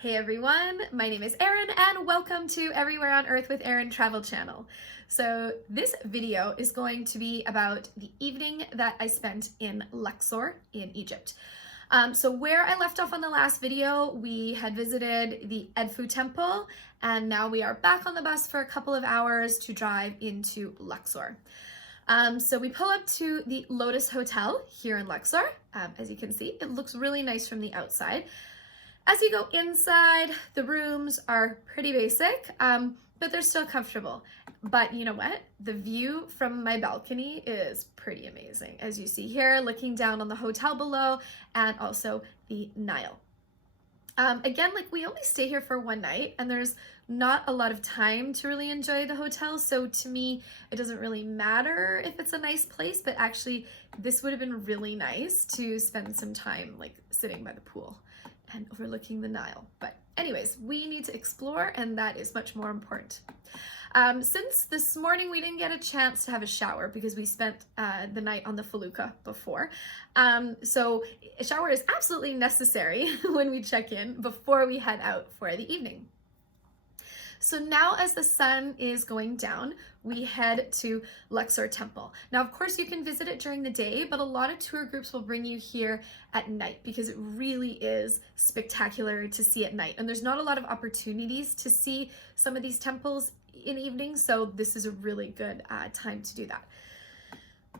Hey everyone, my name is Erin and welcome to Everywhere on Earth with Erin Travel Channel. So this video is going to be about the evening that I spent in Luxor in Egypt. So where I left off on the last video, we had visited the Edfu Temple and now we are back on the bus for a couple of hours to drive into Luxor. So we pull up to the Lotus Hotel here in Luxor. As you can see, it looks really nice from the outside. As you go inside, the rooms are pretty basic, but they're still comfortable. But you know what? The view from my balcony is pretty amazing. As you see here, looking down on the hotel below and also the Nile. Again, we only stay here for one night and there's not a lot of time to really enjoy the hotel. So to me, it doesn't really matter if it's a nice place, but actually this would have been really nice to spend some time sitting by the pool and overlooking the Nile. But anyways, we need to explore and that is much more important. Since this morning we didn't get a chance to have a shower because we spent the night on the felucca before. So a shower is absolutely necessary when we check in before we head out for the evening. So now as the sun is going down, we head to Luxor Temple. Now, of course, you can visit it during the day, but a lot of tour groups will bring you here at night because it really is spectacular to see at night. And there's not a lot of opportunities to see some of these temples in evenings, so this is a really good time to do that.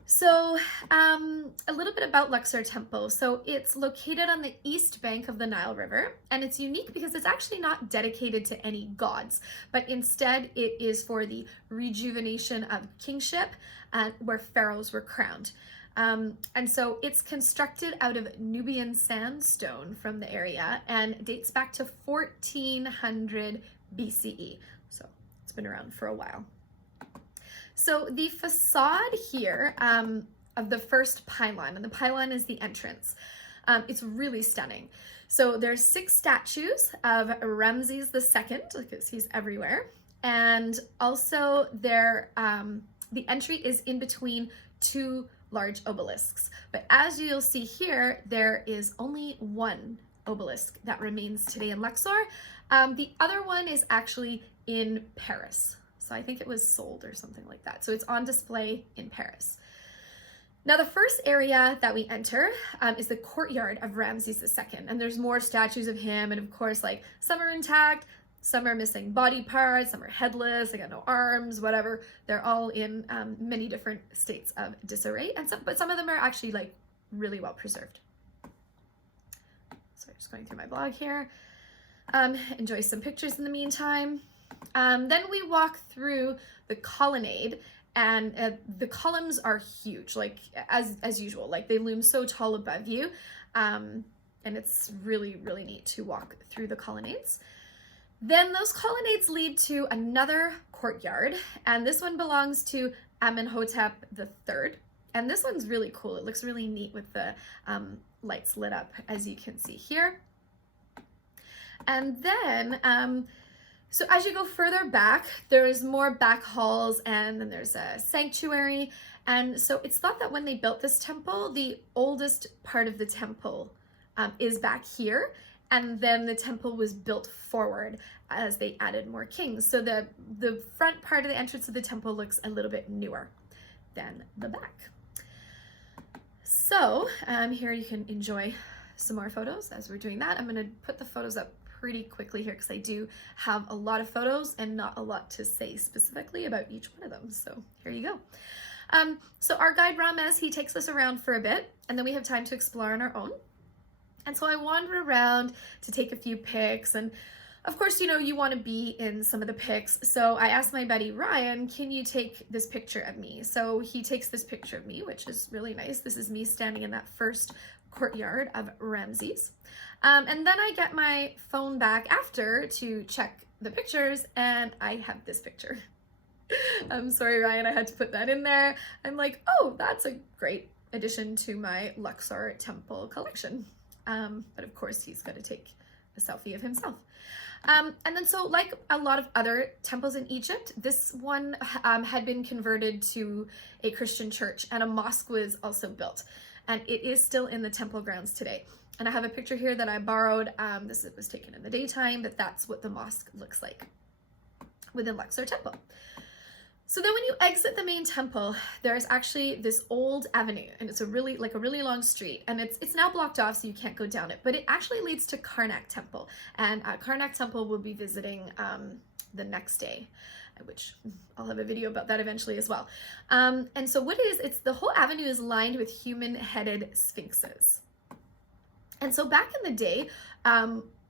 So a little bit about Luxor Temple. So it's located on the east bank of the Nile River, and it's unique because it's actually not dedicated to any gods, but instead it is for the rejuvenation of kingship where pharaohs were crowned. And so it's constructed out of Nubian sandstone from the area and dates back to 1400 BCE. So it's been around for a while. So the facade here of the first pylon, and the pylon is the entrance, it's really stunning. So there's 6 statues of Ramses II, because he's everywhere, and also there the entry is in between 2 large obelisks. But as you'll see here, there is only one obelisk that remains today in Luxor. The other one is actually in Paris. So I think it was sold or something like that. So it's on display in Paris. Now the first area that we enter is the courtyard of Ramses II. And there's more statues of him. And of course, some are intact, some are missing body parts, some are headless, they got no arms, whatever. They're all in many different states of disarray. But some of them are actually really well preserved. So just going through my blog here. Enjoy some pictures in the meantime. Then we walk through the colonnade and the columns are huge, as usual, they loom so tall above you. And it's really, really neat to walk through the colonnades. Then those colonnades lead to another courtyard, and this one belongs to Amenhotep III. And this one's really cool. It looks really neat with the lights lit up, as you can see here. And then, so as you go further back, there's more back halls and then there's a sanctuary. And so it's thought that when they built this temple, the oldest part of the temple is back here. And then the temple was built forward as they added more kings. So the front part of the entrance of the temple looks a little bit newer than the back. So here you can enjoy some more photos as we're doing that. I'm gonna put the photos up pretty quickly here because I do have a lot of photos and not a lot to say specifically about each one of them. So here you go. So our guide Ramez, he takes us around for a bit and then we have time to explore on our own. And so I wander around to take a few pics, and of course, you want to be in some of the pics. So I asked my buddy Ryan, can you take this picture of me? So he takes this picture of me, which is really nice. This is me standing in that first courtyard of Ramses. And then I get my phone back after to check the pictures and I have this picture. I'm sorry, Ryan, I had to put that in there. I'm like, oh, that's a great addition to my Luxor Temple collection. But of course he's going to take a selfie of himself. And then so like a lot of other temples in Egypt, this one had been converted to a Christian church and a mosque was also built. And it is still in the temple grounds today. And I have a picture here that I borrowed. This was taken in the daytime, but that's what the mosque looks like within Luxor Temple. So then when you exit the main temple, there's actually this old avenue, and it's a really long street, and it's now blocked off so you can't go down it, but it actually leads to Karnak Temple. And Karnak Temple we'll be visiting the next day, which I'll have a video about that eventually as well. And so what it is, it's the whole avenue is lined with human-headed sphinxes. And so back in the day,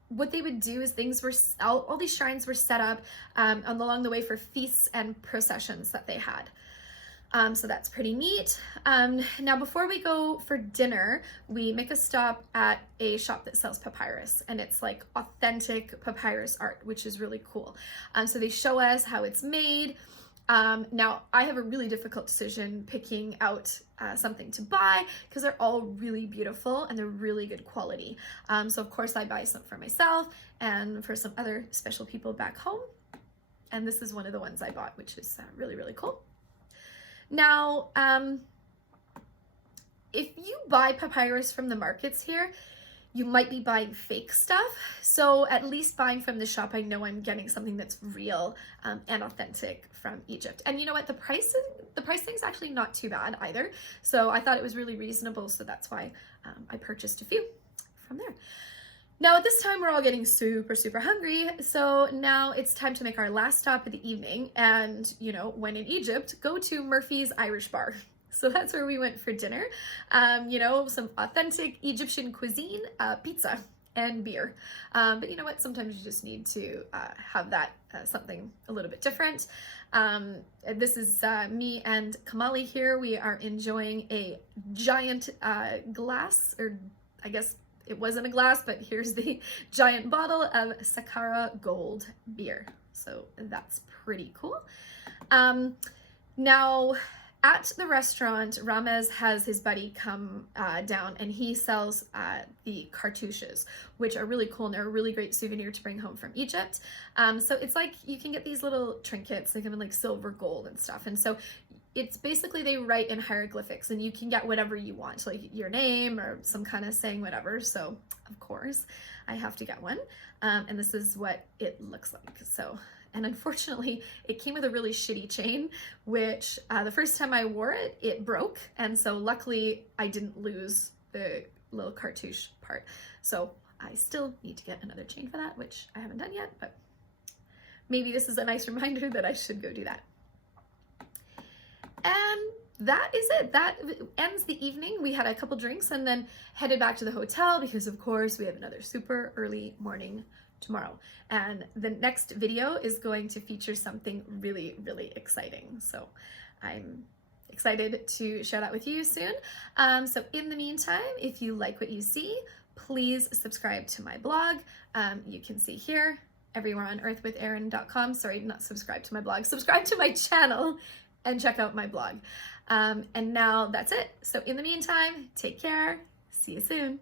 what they would do is all these shrines were set up along the way for feasts and processions that they had. So that's pretty neat. Now, before we go for dinner, we make a stop at a shop that sells papyrus, and it's like authentic papyrus art, which is really cool. So they show us how it's made. Now, I have a really difficult decision picking out something to buy because they're all really beautiful and they're really good quality. So of course I buy some for myself and for some other special people back home. And this is one of the ones I bought, which is really, really cool. Now, if you buy papyrus from the markets here, you might be buying fake stuff. So at least buying from the shop, I know I'm getting something that's real and authentic from Egypt. And you know what, the pricing is actually not too bad either. So I thought it was really reasonable. So that's why I purchased a few from there. Now at this time, we're all getting super, super hungry. So now it's time to make our last stop of the evening. And you know, when in Egypt, go to Murphy's Irish Bar. So that's where we went for dinner. You know, some authentic Egyptian cuisine, pizza and beer. But you know what? Sometimes you just need to have that something a little bit different. This is me and Kamali here. We are enjoying a giant glass, or I guess it wasn't a glass, but here's the giant bottle of Saqqara Gold beer. So that's pretty cool. Now, at the restaurant, Ramez has his buddy come down, and he sells the cartouches, which are really cool and they're a really great souvenir to bring home from Egypt. So it's like you can get these little trinkets, they come in like silver, gold and stuff. And so it's basically they write in hieroglyphics, and you can get whatever you want, like your name or some kind of saying whatever. So of course I have to get one. And this is what it looks like. So, and unfortunately, it came with a really shitty chain, which the first time I wore it, it broke. And so luckily I didn't lose the little cartouche part. So I still need to get another chain for that, which I haven't done yet, but maybe this is a nice reminder that I should go do that. And that is it. That ends the evening. We had a couple drinks and then headed back to the hotel because of course we have another super early morning tomorrow. And the next video is going to feature something really, really exciting. So I'm excited to share that with you soon. So in the meantime, if you like what you see, please subscribe to my blog. You can see here, everywhereonearthwitherin.com. Sorry, not subscribe to my blog, subscribe to my channel and check out my blog. And now that's it. So in the meantime, take care. See you soon.